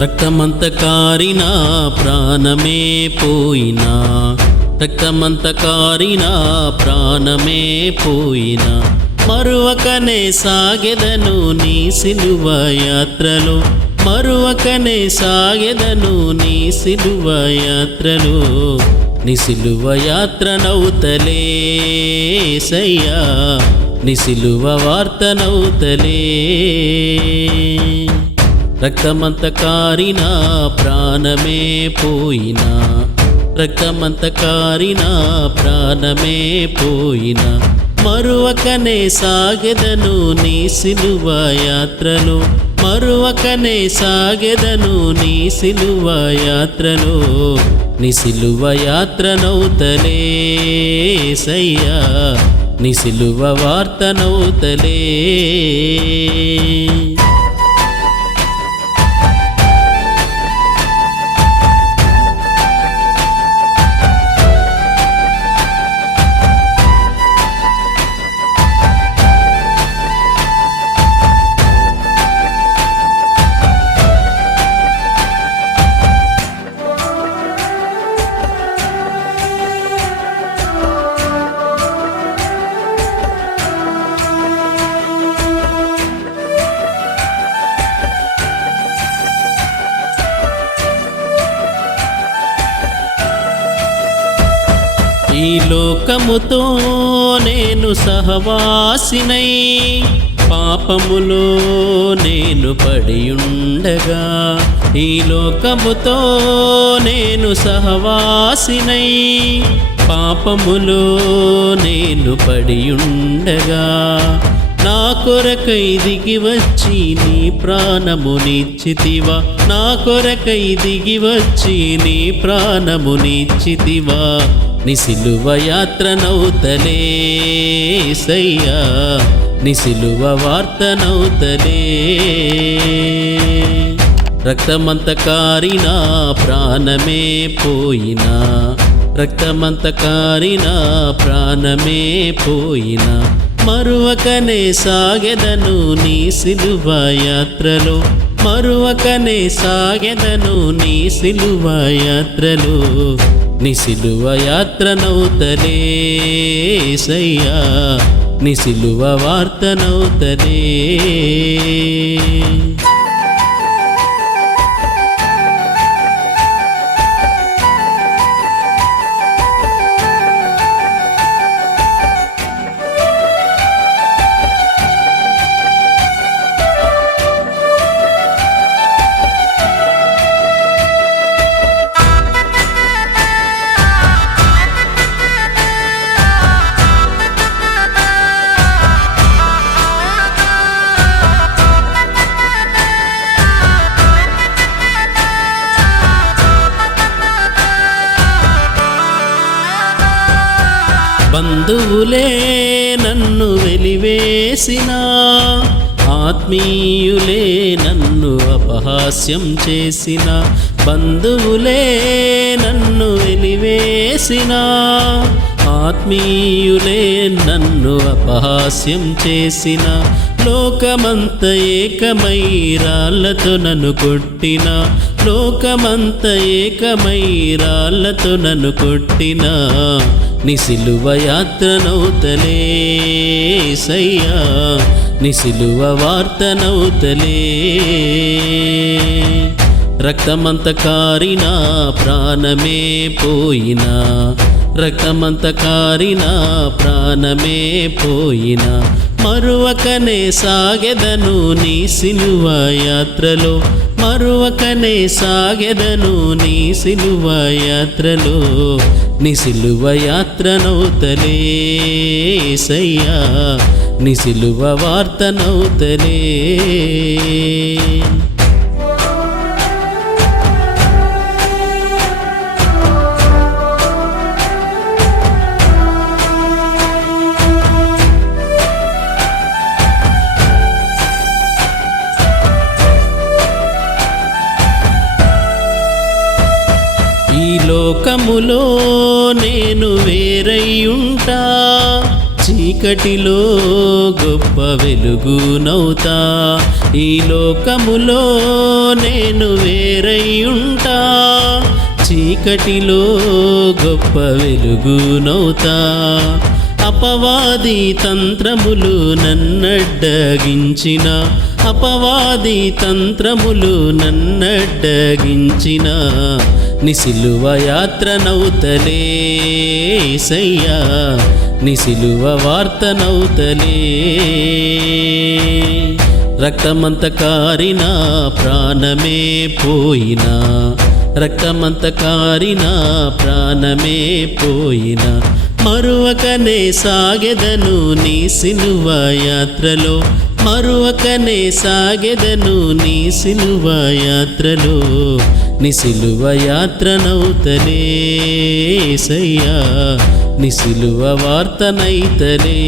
రక్తమంత కారిన ప్రాణమే పోయినా, రక్తమంత కారిన ప్రాణమే పోయినా, మరువకనే సాగెదను నీ సిలువ యాత్రలో, మరువకనే సాగెదను నీ సిలువ యాత్రలో. నీ సిలువ యాత్రనౌతలే సయ్యా, నీ సిలువ వార్తనౌతలే. రక్తమంత కారిన ప్రాణమే పోయినా, రక్తమంత కారిన ప్రాణమే పోయినా, మరువకనే సాగెదను నీ సిలువ యాత్రలో, మరువకనే సాగెదను నీ సిలువ యాత్రలో. నీ సిలువ యాత్రనౌతలే సయ్యా, నీ సిలువ వార్తనౌతలే. ఈ లోకముతో నేను సహవాసినై, పాపములో నేను పడియుండగా, ఈ లోకముతో నేను సహవాసినై, పాపములో నేను పడియుండగా, నా కొరకై దిగి వచ్చి నీ ప్రాణమునిచ్చితివా, నా కొరకై దిగి వచ్చి నీ ప్రాణమునిచ్చితివా. నీ సిలువ యాత్రనౌతలే సయ్యా, నీ సిలువ వార్తనౌతలే. రక్తమంత కారిన ప్రాణమే పోయినా, రక్తమంత కారిన ప్రాణమే పోయినా, మరువకనే సాగెదను నీ సిలువ యాత్రలో, మరువకనే సాగెదను నీ సిలువ యాత్రలో. నీ సిలువ యాత్రనౌతలే సయ్యా, నీ సిలువ వార్తనౌతలే. బంధువులే నన్ను వెలివేసిన, ఆత్మీయులే నన్ను అపహాస్యం చేసిన, బంధువులే నన్ను వెలివేసిన, ఆత్మీయులే నన్ను అపహాస్యం చేసిన, లోకమంత ఏకమై రాళ్ళతో నన్ను కొట్టిన, లోకమంత ఏకమై రాళ్ళతో నన్ను కొట్టిన, నీ సిలువ యాత్రనౌతలే సయ్యా, నీ సిలువ వార్తనౌతలే. రక్తమంత కారిన ప్రాణమే పోయినా, రక్తమంత కారిన ప్రాణమే పోయినా, మరువకనే సాగెదను నీ సిలువ యాత్రలో, మరువకనే సాగెదను నీ సిలువ యాత్రలో. నీ సిలువ యాత్రనౌతలే సయ్యా, నీ సిలువ వార్తనౌతలే. ఈ లోకములో నేను వేరయ్యుంటా, చీకటిలో గొప్ప వెలుగునవుతా ఈ లోకములో నేను వేరయ్యుంటా చీకటిలో గొప్ప వెలుగునవుతా అపవాది తంత్రములు నన్నడ్డగించిన అపవాది తంత్రములు నన్నడ్డగించిన నిసిలువ యాత్రనౌతలే యేసయ్యా నిసిలువ వార్తనౌతలే రక్తమంత కారిన ప్రాణమే పోయినా రక్తమంత కారిన ప్రాణమే పోయినా మరువకనే సాగెదను నీ సిలువ యాత్రలో మరువకనే సాగెదను నీ సిలువ యాత్రలో నీ సిలువ యాత్రనౌతలే యేసయ్యా నీ సిలువ వార్తనైతలే